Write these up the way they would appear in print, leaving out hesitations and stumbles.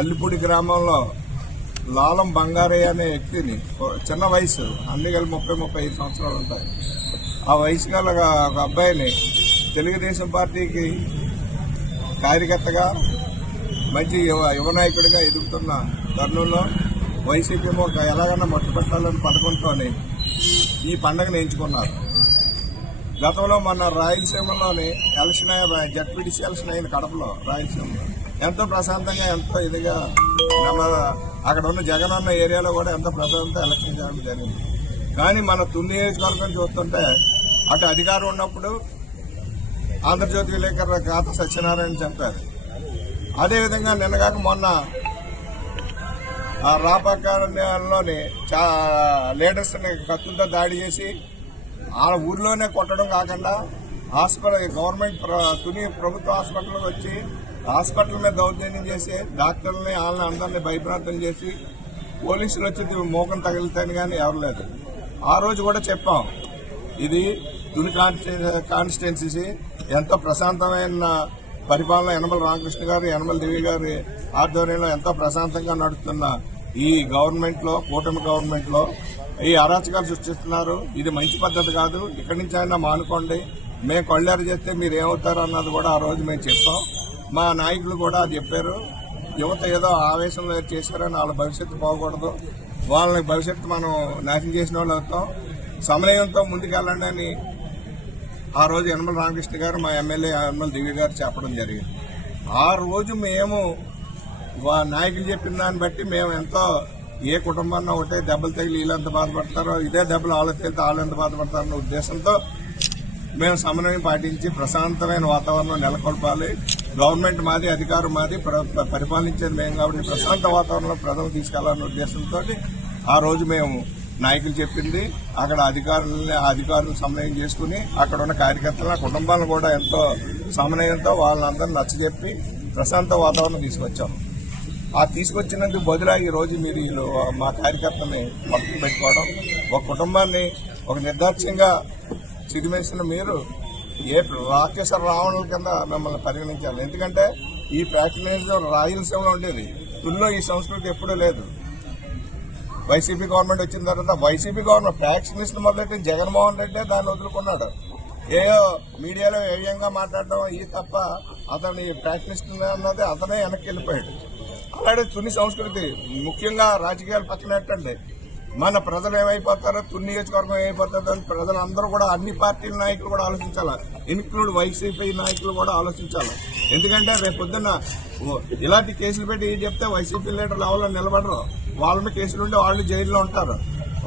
అల్లిపూడి గ్రామంలో లాలం బంగారయ్య అనే వ్యక్తిని, చిన్న వయసు, అన్ని కలిపి 30-35 సంవత్సరాలు ఉంటాయి, ఆ వయసు గల ఒక అబ్బాయిని తెలుగుదేశం పార్టీకి కార్యకర్తగా మంచి యువ నాయకుడిగా ఎదుగుతున్న తరుణంలో వైసీపీ ఎలాగన్నా మట్టుపెట్టాలని పథకంతో ఈ పండుగను ఎంచుకున్నారు. గతంలో మన రాయలసీమలోని ఎలక్షన్ జడ్పీటీసీ ఎలక్షన్ అయిన కడపలో రాయలసీమలో ఎంతో ప్రశాంతంగా ఎంతో ఇదిగా అక్కడ ఉన్న జగన్ అన్న ఏరియాలో కూడా ఎంతో ప్రశాంతంగా ఎలక్షన్ చేయడం జరిగింది. కానీ మన తుని నియోజకవర్గం చూస్తుంటే అటు అధికారం ఉన్నప్పుడు ఆంధ్రజ్యోతి విలేకరు ఖాతా సత్యనారాయణ చెప్పారు. అదేవిధంగా నిన్నగాక మొన్న రాపకాలోని లీడర్స్ ని కత్తులతో దాడి చేసి ఆ ఊర్లోనే కొట్టడం కాకుండా హాస్పిటల్ గవర్నమెంట్ తుని ప్రభుత్వ హాస్పిటల్కి వచ్చి హాస్పిటల్ మీద దౌర్జన్యం చేసి డాక్టర్లని వాళ్ళని అందరినీ భయభ్రాంతం చేసి పోలీసులు వచ్చి మోకం తగిలితేని కానీ ఎవరు లేదు. ఆ రోజు కూడా చెప్పాం, ఇది తుని కాన్స్టిట్యున్సీ ఎంతో ప్రశాంతమైన పరిపాలన యనమల రామకృష్ణ గారు, యనమల దివ్య గారి ఆధ్వర్యంలో ఎంతో ప్రశాంతంగా నడుస్తున్న ఈ గవర్నమెంట్ లో, కూటమి గవర్నమెంట్ లో ఈ అరాచకాలు సృష్టిస్తున్నారు. ఇది మంచి పద్ధతి కాదు, ఇక్కడి నుంచి అయినా మానుకోండి, మేము కొల్లేరు చేస్తే మీరు ఏమవుతారు అన్నది కూడా ఆ రోజు మేము చెప్పాం. మా నాయకులు కూడా చెప్పారు, యువత ఏదో ఆవేశంలో చేశారని వాళ్ళ భవిష్యత్తు పోకూడదు, వాళ్ళని భవిష్యత్తు మనం నాశనం చేసిన వాళ్ళు అవుతాం, సమన్వయంతో ముందుకెళ్ళండి అని ఆ రోజు యనమల రామకృష్ణ గారు, మా ఎమ్మెల్యే యనమల దివ్య గారు చెప్పడం జరిగింది. ఆ రోజు మేము నాయకులు చెప్పిన దాన్ని బట్టి మేము ఎంతో, ఏ కుటుంబాన్ని ఒకటే దెబ్బలు తగిలి వీళ్ళెంత బాధపడతారో ఇదే దెబ్బలు వాళ్ళకి వెళ్తే వాళ్ళు ఎంత బాధపడతారన్న ఉద్దేశంతో మేము సమన్వయం పాటించి ప్రశాంతమైన వాతావరణం నెలకొల్పాలి. గవర్నమెంట్ మాది, అధికారం మాది, పరిపాలించేది మేము కాబట్టి ప్రశాంత వాతావరణంలో ప్రజలు తీసుకెళ్లాలన్న ఉద్దేశంతో ఆ రోజు మేము నాయకులు చెప్పింది అక్కడ అధికారులను సమన్వయం చేసుకుని అక్కడ ఉన్న కార్యకర్తల కుటుంబాలను కూడా ఎంతో సమన్వయంతో వాళ్ళందరినీ నచ్చజెప్పి ప్రశాంత వాతావరణం తీసుకొచ్చాం. ఆ తీసుకొచ్చినందుకు బదులా ఈ రోజు మీరు మా కార్యకర్తని పక్కన పెట్టుకోవడం, ఒక కుటుంబాన్ని ఒక నిర్దాక్ష్యంగా చిదిమేసిన మీరు రాక్షస రావణుల కింద మిమ్మల్ని పరిగణించాలి. ఎందుకంటే ఈ ప్రాక్టీస్ రాయలసీమలో ఉండేది, తుల్లో ఈ సంస్కృతి ఎప్పుడూ లేదు. వైసీపీ గవర్నమెంట్ వచ్చిన తర్వాత వైసీపీ గవర్నమెంట్ ఫ్యాక్షనిస్ట్ మొదలెట్టి జగన్మోహన్ రెడ్డి దాన్ని వదులుకున్నాడు. ఏయో మీడియాలో ఏయంగా మాట్లాడడం ఈ తప్ప అతని ఫ్యాక్షనిస్ట్ అన్నది అతనే వెనక్కి వెళ్ళిపోయాడు. అలాగే తుని సంస్కృతి ముఖ్యంగా రాజకీయాలు పక్కన పెట్టండి, మన ప్రజలు ఏమైపోతారో, తుని నియోజకవర్గం ఏమైపోతుందో అని ప్రజలందరూ కూడా అన్ని పార్టీల నాయకులు కూడా ఆలోచించాలి, ఇన్క్లూడ్ వైసీపీ నాయకులు కూడా ఆలోచించాలి. ఎందుకంటే రేపు పొద్దున్న ఇలాంటి కేసులు పెట్టి ఏం చెప్తే వైసీపీ లీడర్లు ఎవరో నిలబడరు, వాళ్ళని కేసులు ఉంటే వాళ్ళు జైల్లో ఉంటారు,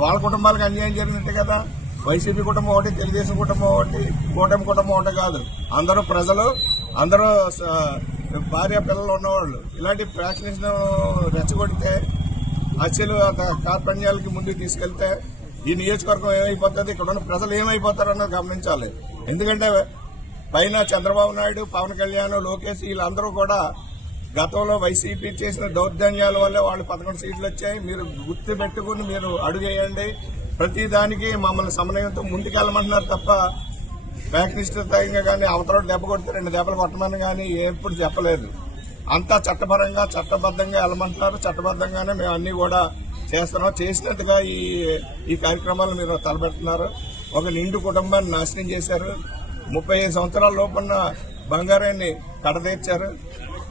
వాళ్ళ కుటుంబాలకు అన్యాయం జరిగినట్టే కదా. వైసీపీ కుటుంబం ఒకటి, తెలుగుదేశం కుటుంబం ఒకటి, కూటమి కుటుంబం ఒకటి కాదు, అందరూ ప్రజలు, అందరూ భార్య పిల్లలు ఉన్నవాళ్ళు. ఇలాంటి ఫ్యాక్షనిస్ట్ రెచ్చగొడితే హత్యలు కార్పణ్యాలకి ముందుకు తీసుకెళ్తే ఈ నియోజకవర్గం ఏమైపోతుంది, ఇక్కడ ఉన్న ప్రజలు ఏమైపోతారన్నది గమనించాలి. ఎందుకంటే పైన చంద్రబాబు నాయుడు, పవన్ కళ్యాణ్, లోకేష్ వీళ్ళందరూ కూడా గతంలో వైసీపీ చేసిన దౌర్జన్యాల వల్లే వాళ్ళు 11 సీట్లు వచ్చాయి. మీరు గుర్తు పెట్టుకుని మీరు అడుగేయండి. ప్రతి దానికి మమ్మల్ని సమన్వయంతో ముందుకెళ్ళమంటున్నారు తప్ప ఫ్యాక్షనిస్టుగా కానీ అవతల దెబ్బ కొడితే 2 దెబ్బలు కొట్టమని కానీ ఎప్పుడు చెప్పలేదు. అంతా చట్టపరంగా చట్టబద్ధంగా వెళ్ళమంటున్నారు, చట్టబద్ధంగానే మేము అన్ని కూడా చేస్తున్నాం. చేసినట్టుగా ఈ కార్యక్రమాలు మీరు తలపెడుతున్నారు. ఒక నిండు కుటుంబాన్ని నాశనం చేశారు, 35 సంవత్సరాల లోపున్న బంగారాన్ని కడతీర్చారు.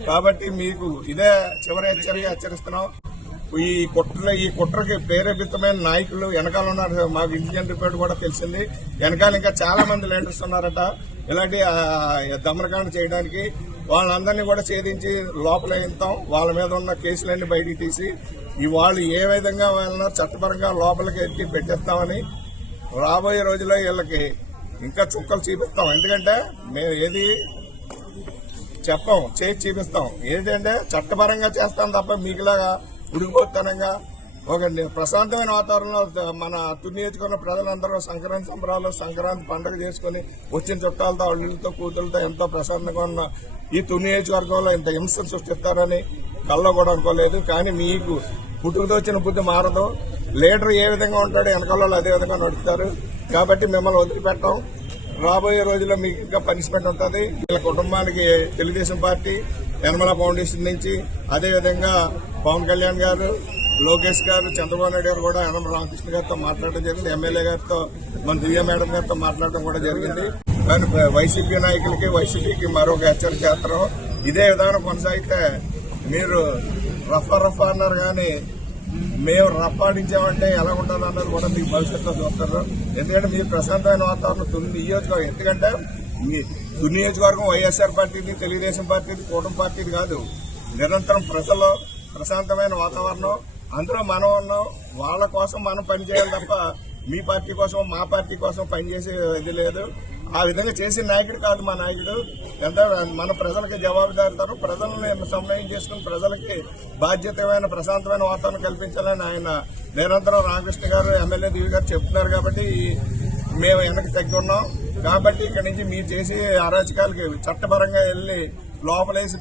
కాబట్టి మీకు ఇదే చివరి హెచ్చరిస్తున్నాం. ఈ కుట్రకి ప్రేరేపితమైన నాయకులు వెనకాల ఉన్నారు. మాకు ఇంటెలిజెన్స్ రిపోర్ట్ కూడా తెలిసింది, వెనకాల ఇంకా చాలా మంది లీడర్స్ ఉన్నారట ఇలాంటి దమనకాండ చేయడానికి. వాళ్ళందరినీ కూడా ఛేదించి లోపల వేస్తాం, వాళ్ళ మీద ఉన్న కేసులన్నీ బయటికి తీసి వాళ్ళు ఏ విధంగా వెళ్ళినారో చట్టపరంగా లోపలికి ఎత్తి పెట్టేస్తామని రాబోయే రోజుల్లో వీళ్ళకి ఇంకా చుక్కలు చూపిస్తాం. ఎందుకంటే మేము ఏది చెప్పాం, చేసి చూపిస్తాం. ఏంటంటే చట్టపరంగా చేస్తాం తప్ప మీకులాగా ఉడికిపోతానంగా ఒక ప్రశాంతమైన వాతావరణంలో మన తుని నియోజకవర్గం ప్రజలందరూ సంక్రాంతి సంబరాలు, సంక్రాంతి పండుగ చేసుకుని వచ్చిన చుట్టాలతో, అల్లులతో, కూతులతో ఎంతో ప్రశాంతంగా ఉన్న ఈ తుని నియోజకవర్గంలో ఇంత హింసను సృష్టిస్తారని కల్లో కూడా అనుకోలేదు. కానీ మీకు పుట్టుకతో వచ్చిన బుద్ధి మారదు. లీడర్ ఏ విధంగా ఉంటాడో వెనకాల అదే విధంగా నడుస్తారు. కాబట్టి మిమ్మల్ని వదిలిపెట్టాం. రాబోయే రోజుల్లో మీకు ఇంకా పనిష్మెంట్ ఉంటుంది. వీళ్ళ కుటుంబానికి తెలుగుదేశం పార్టీ, యనమల ఫౌండేషన్ నుంచి, అదేవిధంగా పవన్ కళ్యాణ్ గారు, లోకేష్ గారు, చంద్రబాబు నాయుడు గారు కూడా యనమల రామకృష్ణ గారితో మాట్లాడడం జరిగింది. ఎమ్మెల్యే గారితో, మన దివ్య మేడం గారితో మాట్లాడడం కూడా జరిగింది. కానీ వైసీపీ నాయకులకి, వైసీపీకి మరొక హెచ్చరిక చేస్తారు. ఇదే విధానం కొనసాగితే మీరు రఫా అన్నారు కానీ మేము రప్పాడించామంటే ఎలా ఉంటుంది అన్నది కూడా మీకు భవిష్యత్తులో చూస్తారు. ఎందుకంటే మీరు ప్రశాంతమైన వాతావరణం తుని నియోజకవర్గం, ఎందుకంటే మీ తుని నియోజకవర్గం వైఎస్ఆర్ పార్టీది, తెలుగుదేశం పార్టీది, కూటమి పార్టీది కాదు. నిరంతరం ప్రజల్లో ప్రశాంతమైన వాతావరణం, అందులో మనం ఉన్నాం. వాళ్ళ కోసం మనం పనిచేయాలి తప్ప మీ పార్టీ కోసం, మా పార్టీ కోసం పనిచేసే ఇది లేదు. ఆ విధంగా చేసిన నాయకుడు కాదు మా నాయకుడు. ఎంత మన ప్రజలకి జవాబుదారుతారు. ప్రజలను సమన్వయం చేసుకుని ప్రజలకి బాధ్యతమైన ప్రశాంతమైన వాతావరణం కల్పించాలని ఆయన నిరంతరం రామకృష్ణ గారు, ఎమ్మెల్యే దివి గారు చెప్తున్నారు. కాబట్టి మేము వెనక్కి తగ్గి ఉన్నాం. కాబట్టి ఇక్కడి నుంచి మీరు చేసి అరాచకాలకి చట్టపరంగా వెళ్లి లోపలేసి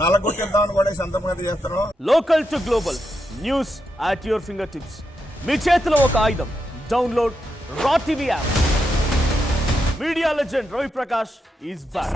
నల్లగొట్టిద్దామని కూడా ఈ సందర్భంగా చేస్తున్నాం. Local to global news at your fingertips. మీ చేతిలో ఒక ఆయుధం. Download raw TV app. Media legend Ravi Prakash is back.